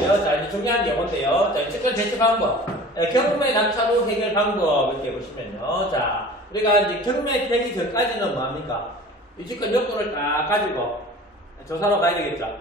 있고요. 자, 이제 중요한 용어인데요. 자, 유치권 대처 방법. 경매 낙찰후 해결 방법 이렇게 보시면요. 자, 우리가 이제 경매 되기 전까지는 뭐합니까? 유치권 요건을 딱 가지고 조사로 가야 되겠죠.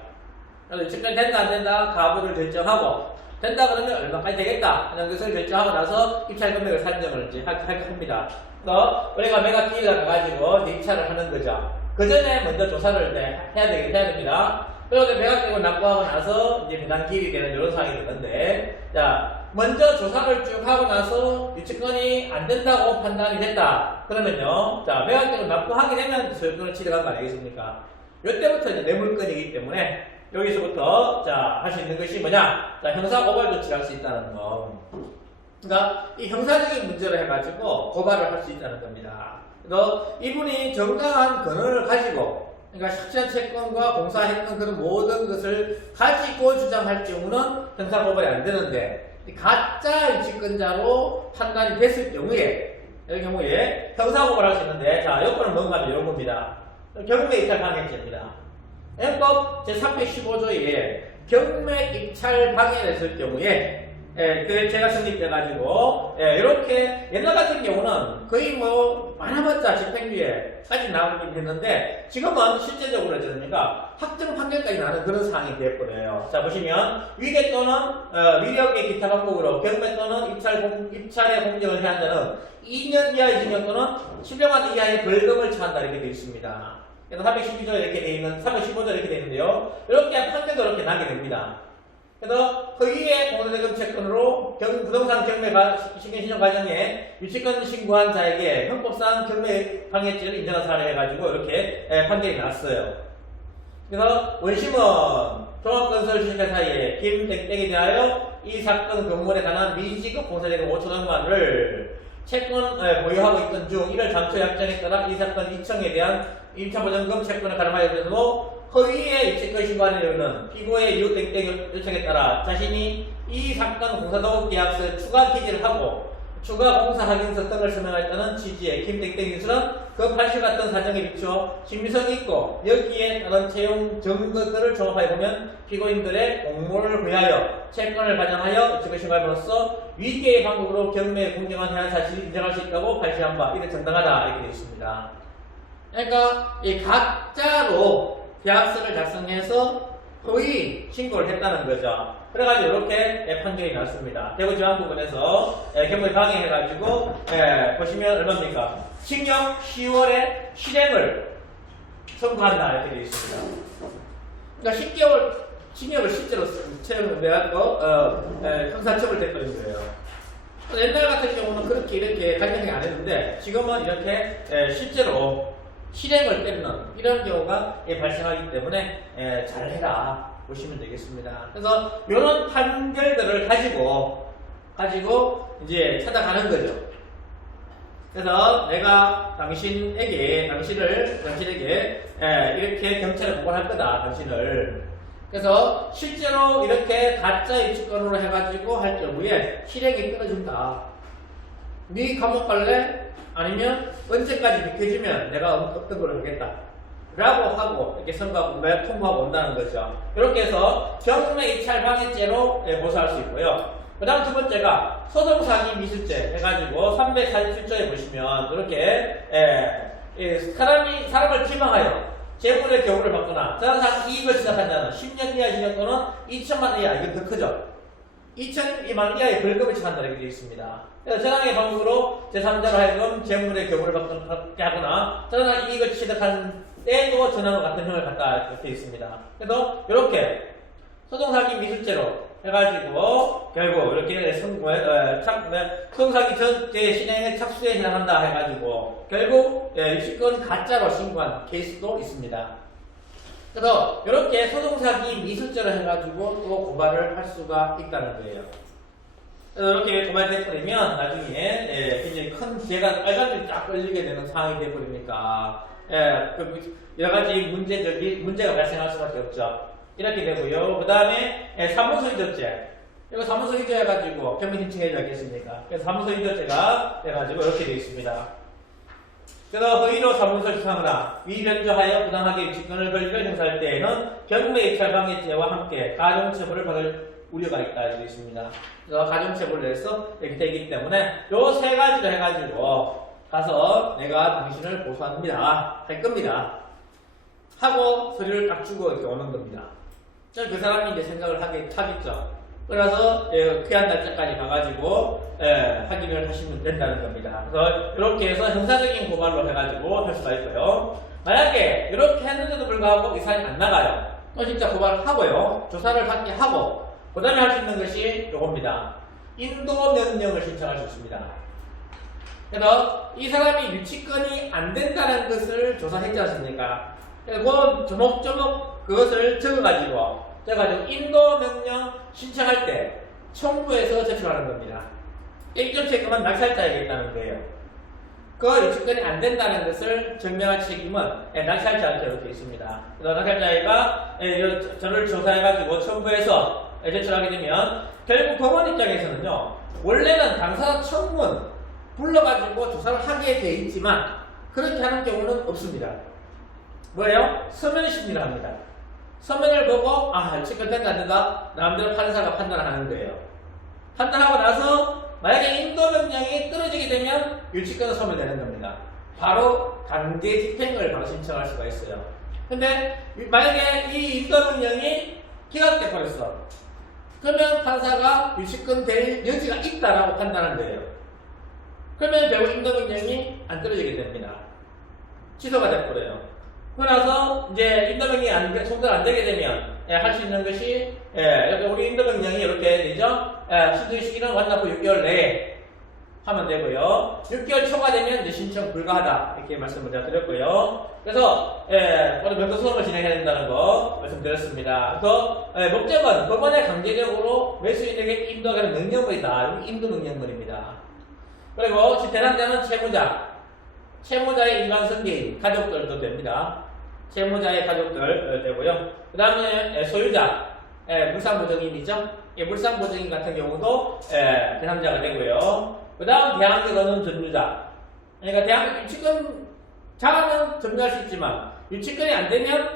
그래서 유치권 된다 안 된다 가부를 결정하고 된다 그러면 얼마까지 되겠다 하는 것을 결정하고 나서 입찰 금액을 산정을 이제 합니다. 그래서 우리가 매각 기일을 가지고 이제 입찰을 하는 거죠. 그 전에 먼저 조사를 해야 됩니다. 그리고 매각되고 납부하고 나서 이제 배당 기일이 되는 이런 상황이 되는데, 자, 먼저 조사를 쭉 하고 나서 유치권이 안 된다고 판단이 됐다. 그러면요, 자, 매각되고 납부하게 되면 소유권을 취득한 거 아니겠습니까? 이때부터 이제 뇌물건이기 때문에 여기서부터 자, 할 수 있는 것이 뭐냐? 자, 형사 고발 조치를 할 수 있다는 거. 그러니까 이 형사적인 문제로 해가지고 고발을 할 수 있다는 겁니다. 그래서 이분이 정당한 근원을 가지고, 그러니까 확실한 채권과 공사했던 그런 모든 것을 가지고 주장할 경우는 형사 고발이 안 되는데, 가짜 유치권자로 판단이 됐을 경우에, 이런 경우에 형사 고발할 수 있는데, 자, 요건은 뭔가 하면 이런 겁니다. 경매 입찰 방해죄입니다. M법 제315조에 경매 입찰 방해를 했을 경우에 그 제가 성립돼가지고 이렇게 옛날 같은 경우는 거의 뭐 많아봤자 집행유예까지 나오긴 했는데 지금은 실제적으로 어쩌니까 확정 판결까지 나는 그런 상황이 되어버려요. 자, 보시면 위계 또는 위력의 기타 방법으로 경매 또는 입찰의 공정을 해야 한다는 2년 이하의 징역 또는 10년간 이하의 벌금을 처한다 이렇게 되어 있습니다. 그래서 312조 이렇게 되어 있는, 315조 이렇게 되어 있는데요. 이렇게 판결도 이렇게 나게 됩니다. 그래서 허위의 공동세금 채권으로 부동산 경매 신경 과정에 유치권 신고한 자에게 형법상 경매 방해죄를 인정한 사례 해가지고 이렇게 판결이 났어요. 그래서 원심은 종합건설 주식회사의 김땡땡에 대하여 이 사건 건물에 관한 미지급 공사대금 5천원만을 채권 보유하고 있던 중 1월 잠초 약정에 따라 이 사건 이청에 대한 임차보전금 채권을 가름하여서도 허위의 유치권 신고하는 이유는 피고의 이유 땡땡 요청에 따라 자신이 이 사건 공사도급 계약서에 추가 기재를 하고 추가 공사 확인서 등을 설명했다는 취지의 김땡땡 유술은 그 판시 같은 사정에 비추어 신빙성이 있고 여기에 따른 채용 증거들을 종합하여 보면 피고인들의 공모를 위하여 채권을 가정하여 유치권 신고함으로써 위계의 방법으로 경매에 공정한 해안 사실을 인정할 수 있다고 발시한 바 이를 정당하다 이렇게 되어 있습니다. 그러니까 이 가짜로 계약서를 작성해서 허위 신고를 했다는 거죠. 그래가지고 이렇게 판결이 났습니다. 대구지방법원에서 경매 방해해가지고 보시면 얼마입니까? 징역 10월에 실행을 선고한다 이렇게 되어 있습니다. 그러니까 10개월 징역을 실제로 채용을 해가지고 형사처벌 됐던 거예요. 옛날 같은 경우는 그렇게 이렇게 발령이 안 했는데 지금은 이렇게 실제로 실행을 때리는 이런 경우가 발생하기 때문에 잘해라 보시면 되겠습니다. 그래서 이런 판결들을 가지고 이제 찾아가는 거죠. 그래서 내가 당신에게 이렇게 경찰에 보고할 거다 당신을. 그래서 실제로 이렇게 가짜 유치권으로 해가지고 할 경우에 실행이 끊어진다. 네 감옥 갈래? 아니면 언제까지 비켜주면 내가 어떤 걸 하겠다 라고 하고 이렇게 선고하고 통보하고 온다는 거죠. 이렇게 해서 경매 입찰 방해죄로 고소할 수 있고요. 그 다음 두 번째가 소송상의 미수죄 해가지고 347조에 보시면 이렇게 사람을 지망하여 재물의 경우를 받거나 자산 이익을 시작한 자는 10년 이하 징역 또는 2천만 원 이하, 이건 더 크죠. 2천만 이하의 벌금을 처한다 이렇게 되어 있습니다. 그래서 재량의 방법으로 제3자로 하여금 재물의 경우를 받게 하거나 자산 이익을 취득한 때도 전하고 같은 형을 갖다 이렇게 되어 있습니다. 그래서 이렇게 소송사기 미수죄로 해가지고 결국 이렇게 소송사기 전제 실행의 착수에 해당한다 해가지고 결국 유치권 가짜로 신고한 케이스도 있습니다. 그래서 이렇게 소송사기 미수죄로 해가지고 또 고발을 할 수가 있다는 거예요. 그래서 이렇게 고발돼버리면 나중에 굉장히 큰 죄가 빨간불이 딱 걸리게 되는 상황이 돼버리니까 여러가지 문제가 발생할 수밖에 없죠. 이렇게 되고요. 그 다음에 사무소 이적죄. 이거 사무소 이적 해가지고 경매 신청해줘야 겠습니까? 그래서 사무소 이적죄가 해가지고 이렇게 되어 있습니다. 그래서 허위로 사무소를 수상하거나 위변조하여 부당하게 유치권을 권리를 행사할 때에는 경매 입찰 방해죄와 함께 가중처벌을 받을 우려가 있다 이렇게 있습니다. 그래서 가중처분을 내서 이렇게 되기 때문에 요 세 가지를 해가지고 가서 내가 당신을 고소합니다 할 겁니다. 하고 서류를 딱 주고 이렇게 오는 겁니다. 그 사람이 이제 생각을 하겠죠. 그래서 귀한 날짜까지 가가지고 확인을 하시면 된다는 겁니다. 그래서 이렇게 해서 형사적인 고발로 해가지고 할 수가 있고요. 만약에 이렇게 했는데도 불구하고 이 사람이 안 나가요. 또 진짜 고발을 하고요. 조사를 받게 하고 그 다음에 할 수 있는 것이 요겁니다. 인도 명령을 신청할 수 있습니다. 그래서 이 사람이 유치권이 안 된다는 것을 조사했지 않습니까? 그래서 조목조목 그것을 적어가지고 인도 명령 신청할 때 청구해서 제출하는 겁니다. 1점째 그만 낙찰자에게 있다는 거예요. 그 유치권이 안 된다는 것을 증명할 책임은 낙찰자한테 이렇게 있습니다. 그래서 낙찰자가 저를 조사해가지고 청구해서 제출하게 되면 결국 법원 입장에서는요, 원래는 당사자 청문 불러가지고 조사를 하게 돼 있지만 그렇게 하는 경우는 없습니다. 뭐예요? 서면 심리를 합니다. 서면을 보고 유치권 된다 안 된다 나름대로 판사가 판단하는 거예요. 판단하고 나서 만약에 인도 명령이 떨어지게 되면 유치권은 소멸되는 겁니다. 바로 강제 집행을 바로 신청할 수가 있어요. 근데 만약에 이 인도 명령이 기각돼 버렸어. 그러면 판사가 유치권 될 여지가 있다라고 판단한 거예요. 그러면 결국 인도 명령이 안 떨어지게 됩니다. 취소가 돼버려요. 그러나서 이제 인도 명령이 송달 안 되게 되면 할 수 있는 것이 우리 인도 명령이 이렇게 되죠. 신청 시기는 완납 후 6개월 내에 하면 되고요. 6개월 초과되면 이제 신청 불가하다 이렇게 말씀을 제가 드렸고요. 그래서 오늘 면도 수업을 진행해야 된다는 거 말씀드렸습니다. 그래서 목적은 법원에 강제적으로 매수인에게 인도하는 명령물이다. 인도 명령물입니다. 그리고 대상자는 채무자의 인간관계인 가족들도 됩니다. 채무자의 가족들 되고요. 그 다음에 소유자, 물상보증인이죠. 물상보증인 같은 경우도 대상자가 되고요. 그 다음 대항력 얻는 점유자. 그러니까 대항력 유치권 자가는 점유할 수 있지만 유치권이 안 되면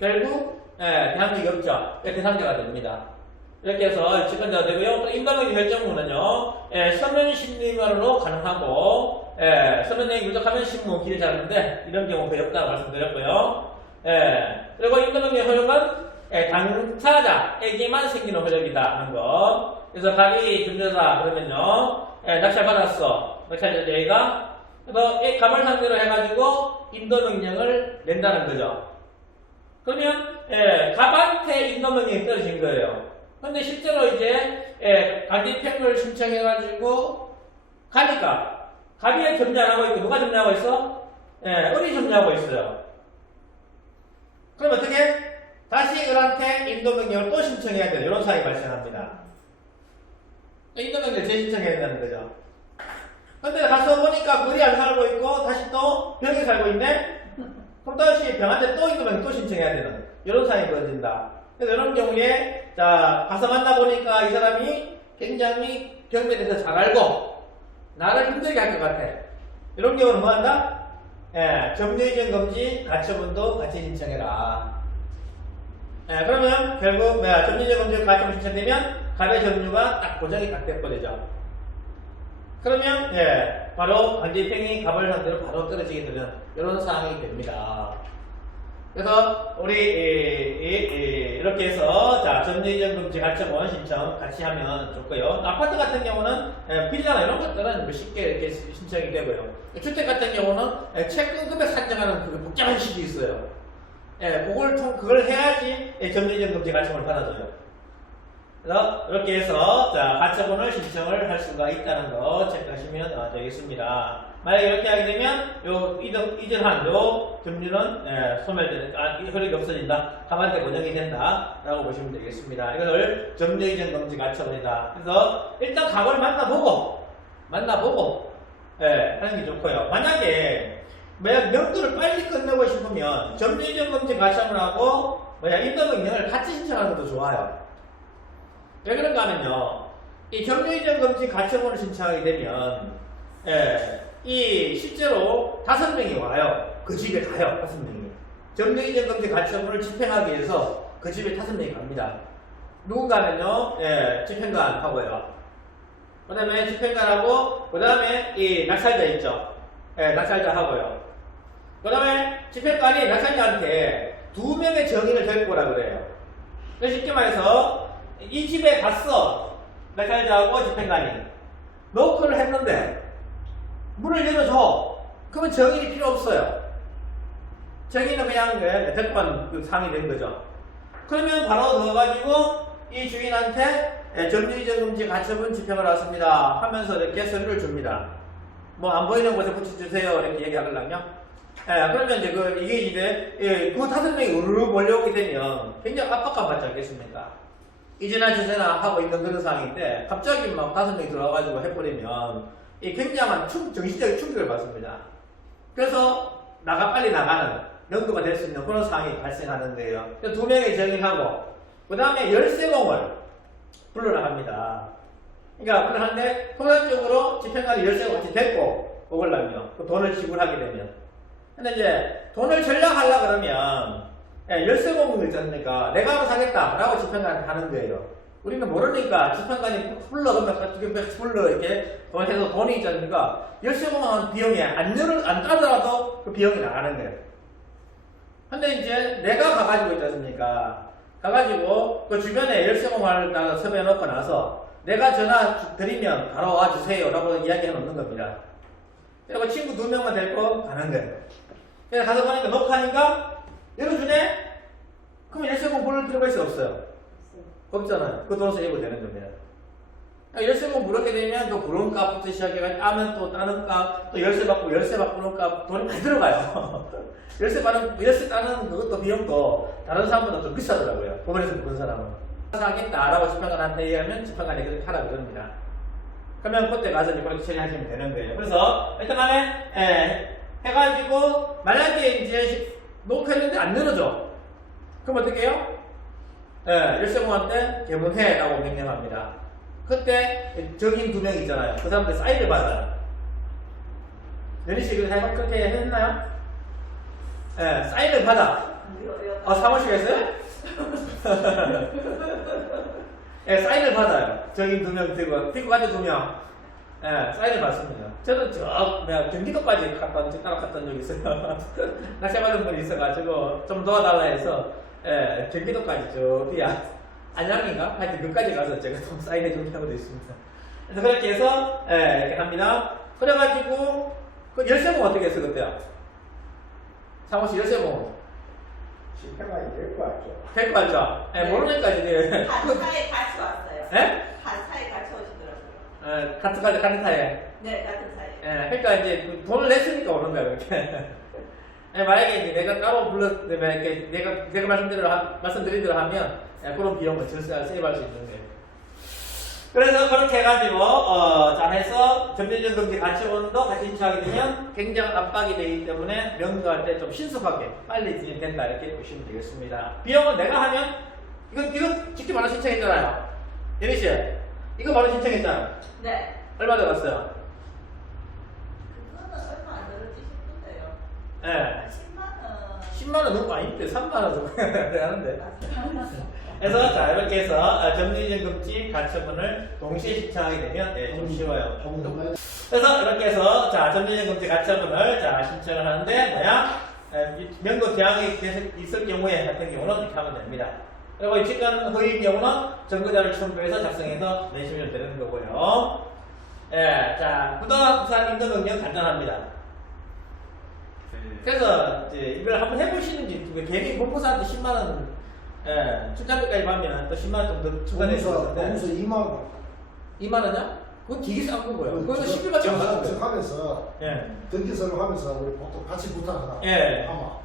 결국 대항력이 없죠. 대상자가 됩니다. 이렇게 해서 유치권자가 되고요. 또 인도명령 결정문은요, 서면심리만으로 가능하고 서면 내용이 부족하면 신문 기재 자료인데 이런 경우 거의 없다고 말씀드렸고요. 그리고 인도명령 허용은 당사자에게만 생기는 허용이다 하는 거. 그래서 갑이 점유자 그러면요, 낙찰 받았어. 낙찰자가 그래서 갑을 상대로 해가지고 인도명령을 낸다는 거죠. 그러면 갑한테 인도명령이 떨어진 거예요. 근데 실제로 이제 강제집행을 신청해가지고 가니까 갑이 점유하고 있고 누가 점유하고 있어? 을이 점유하고 있어요. 그럼 어떻게? 다시 을한테 인도명령을 또 신청해야 돼요. 이런 사항이 발생합니다. 인도명령을 재신청해야 된다는 거죠. 근데 가서 보니까 을이 안 살고 있고 다시 또 병이 살고 있네? 그럼 다시 병한테 또 인도명령 또 신청해야 되는 이런 사항이 벌어진다. 그래서 이런 경우에 가서 만나보니까 이 사람이 굉장히 병에 대해서 잘 알고 나를 힘들게 할 것 같아. 이런 경우는 뭐 한다? 점유이전 금지 가처분도 같이 신청해라. 그러면 결국 점유이전 금지 가처분 신청되면 갑의 점유가 딱 고정이 딱 돼버리죠. 그러면 바로 강제집행이 갑을 상대로 바로 떨어지게 되는 이런 상황이 됩니다. 그래서 우리 이렇게 해서 점유이전 금지 가처분 신청 같이 하면 좋고요. 아파트 같은 경우는 빌라나 이런 것들은 쉽게 이렇게 신청이 되고요. 주택 같은 경우는 채권 금액 산정하는 그 복잡한 식이 있어요. 그걸 해야지 점유이전 금지 가처분을 받아줘요. 그래서 이렇게 해서 가처분을 신청을 할 수가 있다는 거 체크하시면 되겠습니다. 만약에 이렇게 하게 되면 이전한 점유는 소멸되는 효력이 없어진다. 갑한테 고정이 된다 라고 보시면 되겠습니다. 이것을 점유이전 금지 가처분이다. 그래서 일단 갑을 만나보고 하는 게 좋고요. 만약에 명도를 빨리 끝내고 싶으면 점유이전 금지 가처분하고 인도명령을 같이 신청하는 것도 좋아요. 왜 그런가 하면요, 이 점유이전 금지 가처분을 신청하게 되면 이 실제로 5명이 와요. 그 집에 가요. 5명이 점유이전 금지 가처분을 집행하기 위해서 그 집에 5명이 갑니다. 누군가는요, 예, 집행관하고요. 그 다음에 집행관하고, 그 다음에 이 낙찰자 있죠. 예, 낙찰자 하고요. 그 다음에 집행관이 낙찰자한테 2명의 정인을 데리고 오라 그래요. 그래서 쉽게 말해서, 이 집에 갔어. 낙찰자하고 집행관이. 노크를 했는데, 문을 열어줘. 그러면 정인이 필요 없어요. 정인은 그냥 대권 그 상이 된 거죠. 그러면 바로 넣어가지고 이 주인한테 점유이전금지 가처분 집행을 왔습니다 하면서 이렇게 서류를 줍니다. 뭐 안 보이는 곳에 붙여주세요 이렇게 얘기하려면 그러면 이제 이게 이제 그 5명이 우르르 몰려오게 되면 굉장히 압박감 받지 않겠습니까? 이제나 저제나 하고 있는 그런 상황인데 갑자기 막 5명이 들어와가지고 해버리면 이 굉장한 정신적인 충격을 받습니다. 그래서 빨리 나가는 연도가 될 수 있는 그런 상황이 발생하는데요. 2명의 정인하고 그 다음에 열쇠공을 불러라 합니다. 그러니까 그런데 통상적으로 집행관이 열쇠공을 같이 데리고 오걸라며 그 돈을 지불하게 되면 근데 이제 돈을 전략하려 그러면 열쇠공을 있지 않습니까? 내가 알아서 하겠다 라고 집행관이 하는 거예요. 우리는 모르니까 집행관이 불러 그러면 불러 이렇게 돈에서 돈이 있지 않습니까? 열쇠공은 비용이 안 따더라도 그 비용이 나가는 거예요. 근데 이제 내가 가가지고 있지 않습니까? 가가지고 그 주변에 열쇠공을 섭외해 놓고 나서 내가 전화 드리면 바로 와주세요 라고 이야기해 놓는 겁니다. 그리고 친구 2명만 데리고 가는 거예요. 그래서 가서 보니까 녹화하니까 열어주네? 그러면 열쇠공 부를 필요가 있어 없어요? 없잖아요. 그 돈에서 예고되는 겁니다. 열쇠공 부르게 되면 그 부른 값부터 시작해가지고 따면 또 따는 값, 또 열쇠 받고 열쇠 바꾸는 값 돈이 많이 들어가요. 열쇠 따는 그것도 비용도 다른 사람보다 좀 비싸더라고요. 법원에서 부른 사람은. 하겠다라고 집행관한테 얘기하면 집행관이 그렇게 하라고 그럽니다. 그러면 그때 가서 이제 그렇게 처리하시면 되는 거예요. 그래서 일단 간에 해가지고 만약에 이제 녹화했는데 안 늘어져. 그럼 어떻게 해요? 열쇠공한테 개문해라고 명령합니다. 그때 정인 2명 있잖아요. 그 사람들 사인을 받아요. 연희씨 그렇게 했나요? 사인을 받아. 사무실에서요? 사인을 받아요. 정인 2명 들고 가져 2명. 사인을 받습니다. 저는 경기도까지 따라갔던 적이 있어요. 낚시 받은 분이 있어가지고 좀 도와달라 해서 경기도까지 저 뒤야. 안양인가? 하여튼 그까지 가서 제가 좀 사인해 준 경우도 있습니다. 그래서 그렇게 해서 이렇게 합니다. 그래가지고 그 열쇠봉 어떻게 했어 그때요? 사무실 열쇠봉 집행관이 데리고 왔죠. 데리고 왔죠? 모르니까 이제 간타에 같이 왔어요. 간타에 같이 오시더라고요. 같은 타에. 네, 같은 타에. 그러니까 이제 돈을 냈으니까 오는 거야 그렇게. 만약에 이제 내가 따로 내가 말씀드린 대로 하면 그런 비용을 세이브할 수 있는 거예요. 그래서 그렇게 해가지고 잘해서 점유이전금지 가처분도 같이 신청하게 되면 굉장히 압박이 되기 때문에 명도할 때 좀 신속하게 빨리 진행된다 이렇게 보시면 되겠습니다. 비용은 내가 하면 이거 직접 바로 신청했잖아요. 예리씨 이거 바로 신청했잖아요. 네. 얼마 들어갔어요? 그거는 얼마 안 들었지 싶은데요. 네. 10만 원. 10만 원 너무 많이 3만 원 정도 하는데. 그래서 자 이렇게 해서 점유이전금지 가처분을 동시에 신청하게 되면 좀 쉬워요. 그래서 이렇게 해서 자 점유이전금지 가처분을 신청을 하는데 명도 기한이 있을 경우에 같은 경우는 이렇게 하면 됩니다. 그리고 입직권 허위인 경우는 증거자를 첨부해서 작성해서 내시면 되는 거고요. 자 부동산 임대 명령 간단합니다. 그래서 이걸 한번 해보시는지 괜히 공부사한테 10만 원 출장비까지 받으면 또 10만 원 정도 추가해서 공무서 2만 원. 2만 원이요? 그건 되게 싼 거고요. 그거는 10일밖에 안 받았어요. 하면서 등기서를 하면서 우리 보통 같이 부탁하다. 아마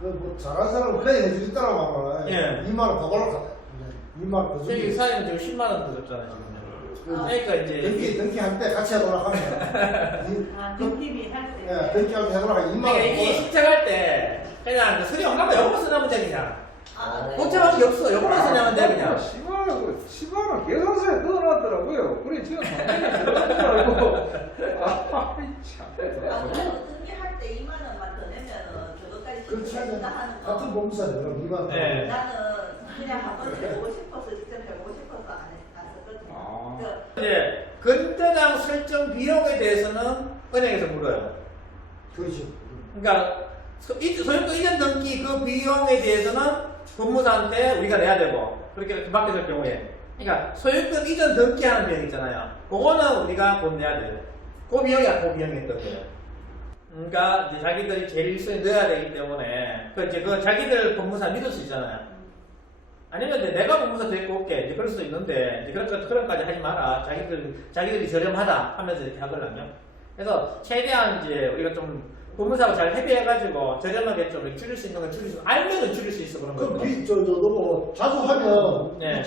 뭐 잘하는 사람은 그냥 해주겠다라고 하면 2만 원 더 걸어가네. 2만 원 더 저희 주고. 사장님 지금 10만 원 더 줬잖아요 지금. 그러니까 이제 등기할 때 같이 하도록 하면. 등기비 할 때. 등기할 때 하도록 하면 2만 원. 그러니까 이게 신청할 때 그냥 수령 하고 요거 쓰면 돼 그냥. 네. 복잡한 게 없어. 요거만 쓰면 돼 그냥. 10만 원 계산서에 넣어놨더라고요. 그래 지금 당연히 들어갔더라고. 그래도 등기할 때 2만 원만 더 내면은 저것까지 그렇지 신청해준다 하는 거. 같은 공사죠. 그럼 2만 원. 네. 나는 그냥 한번 해보고 싶어서 직접 해보고 이제 건전항 설정 비용에 대해서는 은행에서 물어요. 그렇죠. 그러니까 소유권 이전 등기 그 비용에 대해서는 법무사한테 우리가 내야 되고 그렇게 그밖에 될 경우에 그러니까 소유권 이전 등기하는 비용 있잖아요. 그거는 우리가 돈 내야 돼요. 그 비용이 그 비용이었던 거예요. 그러니까 이제 자기들이 제일 1순위에 넣어야 되기 때문에 그 자기들 법무사 믿을 수 있잖아요. 아니면 이제 내가 법무사 데리고 올게 이제 그럴 수도 있는데 이제 그런까지 하지 마라. 자기들이 저렴하다 하면서 이렇게 하거든요. 그래서 최대한 이제 우리가 좀 법무사하고 잘 협의해가지고 저렴하게 좀 줄일 수 있는 건 줄일 수, 알면은 줄일 수 있어 그런 거. 너무 자주 하면 네.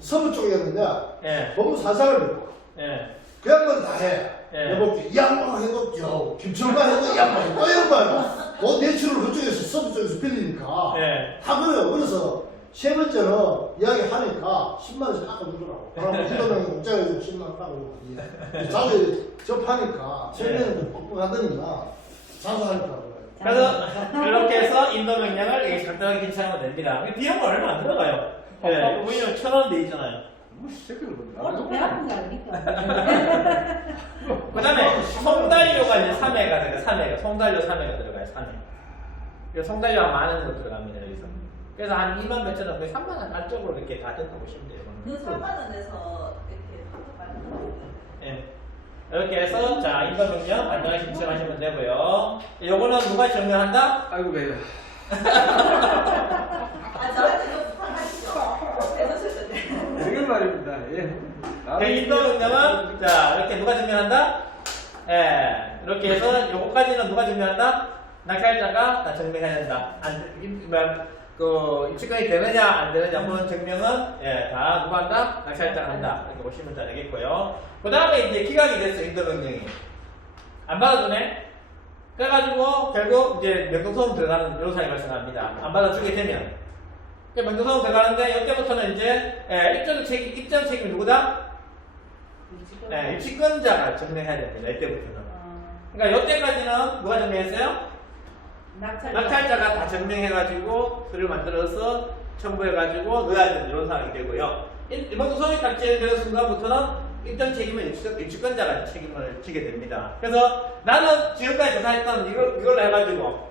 서부 쪽이었는데 예. 너무 사상을 예. 그 양반 다 해. 예. 여보, 이 양반 해도, 김철만 해도 이 양반 또 양반. 그 대출을 그쪽에서 서부 쪽에서 빌리니까 예. 다 그래요. 그래서 세 번째는 이야기하니까 10만 원씩 깎아주더라고. 그러면 이거는 공짜에서 10만 원 깎아주고 자주 접하니까 설명은 좀 뻑뻑하더니가 자주 하니까 그래요. 그래서 이렇게 해서 인도 명령을 간단하게 괜찮으면 됩니다. 비용은 얼마 안 들어가요. 예. 왜냐면 1,000원 돼 있잖아요. 뭐 새끼를 본다. 오늘 배 아픈 거 아닙니까? 그 다음에 송달료가 이제 3회가 들어가요. 3회가. 송달료 3회가 들어가요. 3회. 송달료가 많은 거 들어갑니다. 여기서. 그래서 한 2만 몇천 원, 3만 원 안쪽으로 이렇게 다 된다고 보시면 돼요. 그 3만 원에서 이렇게 한번 말씀드리면 예. 이렇게 해서 자 인도 명령 간단하게 신청하시면 되고요. 요거는 누가 정리한다? 아이고 배야. 저한테 좀 부탁하시죠. 해주실 텐데. 되게 말입니다. 예. 인도 명령은 자 이렇게 누가 정리한다? 예. 이렇게 해서 요거까지는 누가 정리한다? 낙찰자가 다 정리해야 된다. 입주권이 되느냐 안 되느냐 그런 증명은 예, 다 누가 한다? 낙찰자가 한다. 이렇게 보시면 되겠고요. 그 다음에 이제 기각이 됐어요. 인도 명령이 안 받아주네. 그래가지고 결국 이제 명동소송 들어가는 변호사가 발생합니다. 안 받아주게 되면 명동소송 들어가는데 이때부터는 이제 입장 책임이 누구다? 네, 입주권자가 정리해야 됩니다. 이때부터는. 그러니까 이때까지는 누가 정리했어요? 낙찰자가 다 증명해가지고 글을 만들어서 첨부해가지고 넣어야 되는 이런 상황이 되고요. 이번 소송이 딱지되는 순간부터는 입장 책임은 입주권자가 책임을 지게 됩니다. 그래서 나는 지금까지 조사했던 이걸 해가지고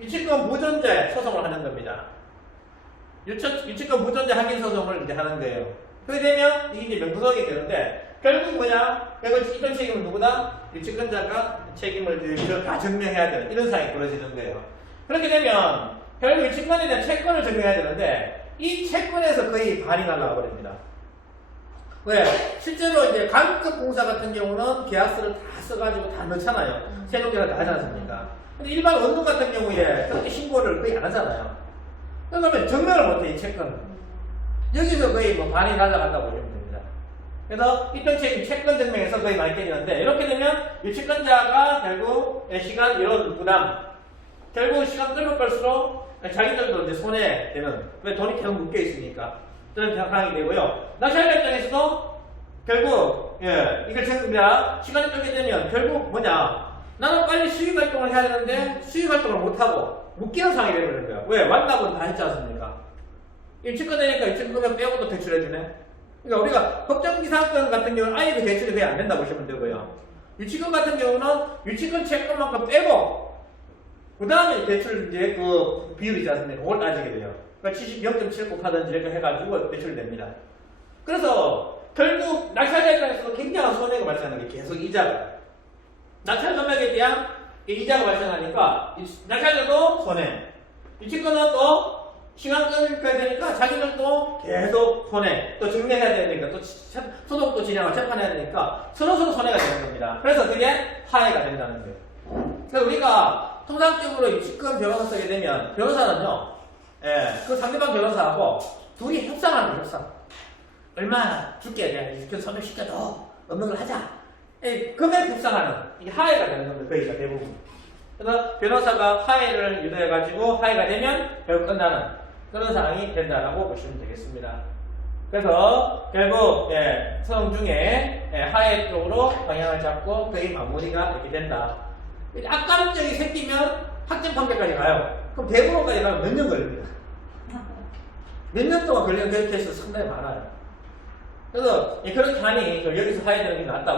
유치권 무존재 소송을 하는 겁니다. 유치권 무존재 확인 소송을 이제 하는 거예요. 그렇게 되면 이게 이제 명부소송이 되는데 결국 뭐냐? 결국 입장 책임은 누구다? 유치권자가 책임을 다 증명해야 되는 이런 상황이 벌어지는 거예요. 그렇게 되면 결국 유치권에 대한 채권을 증명해야 되는데 이 채권에서 거의 반이 날라가 버립니다. 왜? 실제로 이제 가급적 공사 같은 경우는 계약서를 다 써가지고 다 넣잖아요. 세종 계약 다 하지 않습니까? 근데 일반 원룸 같은 경우에 그렇게 신고를 거의 안 하잖아요. 그러면 증명을 못해, 이 채권. 여기서 거의 뭐 반이 날라간다고 보시면 됩니다. 그래서 입장 책임, 채권 증명에서 거의 많이 깨지는데, 이렇게 되면 유치권자가 결국 시간, 이런 부담, 결국 시간 끌면 끌수록 자기들도 이제 손해되는, 왜 돈이 계속 묶여 있으니까. 그런 상황이 되고요. 낙찰자 입장에서도 결국, 이걸 챙깁니다. 시간이 끌게 되면 결국 뭐냐. 나는 빨리 수익 활동을 해야 되는데 수익 활동을 못하고 묶이는 상황이 되는 거야. 왜? 완납은 다 했지 않습니까? 입주권 되니까 입주권을 빼고도 대출해주네. 그러니까 우리가 법정기상권 같은 경우는 아예 그 대출이 거의 안 된다고 보시면 되고요. 유치권 같은 경우는 유치권 채권만큼 빼고 그 다음에 대출 이제 그 비율이 있지 않습니까? 그걸 따지게 돼요. 그러니까 0.79 하든지 이렇게 해가지고 대출이 됩니다. 그래서 결국 낙찰자 입장에서도 굉장한 손해가 발생하는 게 계속 이자가. 낙찰 금액에 대한 이자가 발생하니까 낙찰자도 손해. 유치권은 또 시간 끌게 되니까 자기들도 계속 손해. 또 증명해야 되니까 또 소송도 진행하고 재판해야 되니까 서로 손해가 되는 겁니다. 그래서 그게 화해가 된다는 거예요. 그래서 우리가 통상적으로 유치권 변호사 쓰게 되면 변호사는요, 그 상대방 변호사하고 둘이 협상하는 거예요, 협상. 얼마 줄게, 내가 유치권 소멸시켜도 없는 걸 하자. 금액 협상하는, 이게 화해가 되는 겁니다, 거의가 대부분. 그래서 변호사가 화해를 유도해가지고 화해가 되면 결국 끝나는 그런 상황이 된다라고 보시면 되겠습니다. 그래서 결국 소송 중에 화해 쪽으로 방향을 잡고 거의 마무리가 이렇게 된다. 악감정이 생기면 확정 판결까지 가요. 그럼 대법원까지 가면 몇 년 걸립니다. 몇 년 동안 걸리는 그런 케이스가 상당히 많아요. 그래서 그렇게 하니 여기서 해야 되는 게 낫다.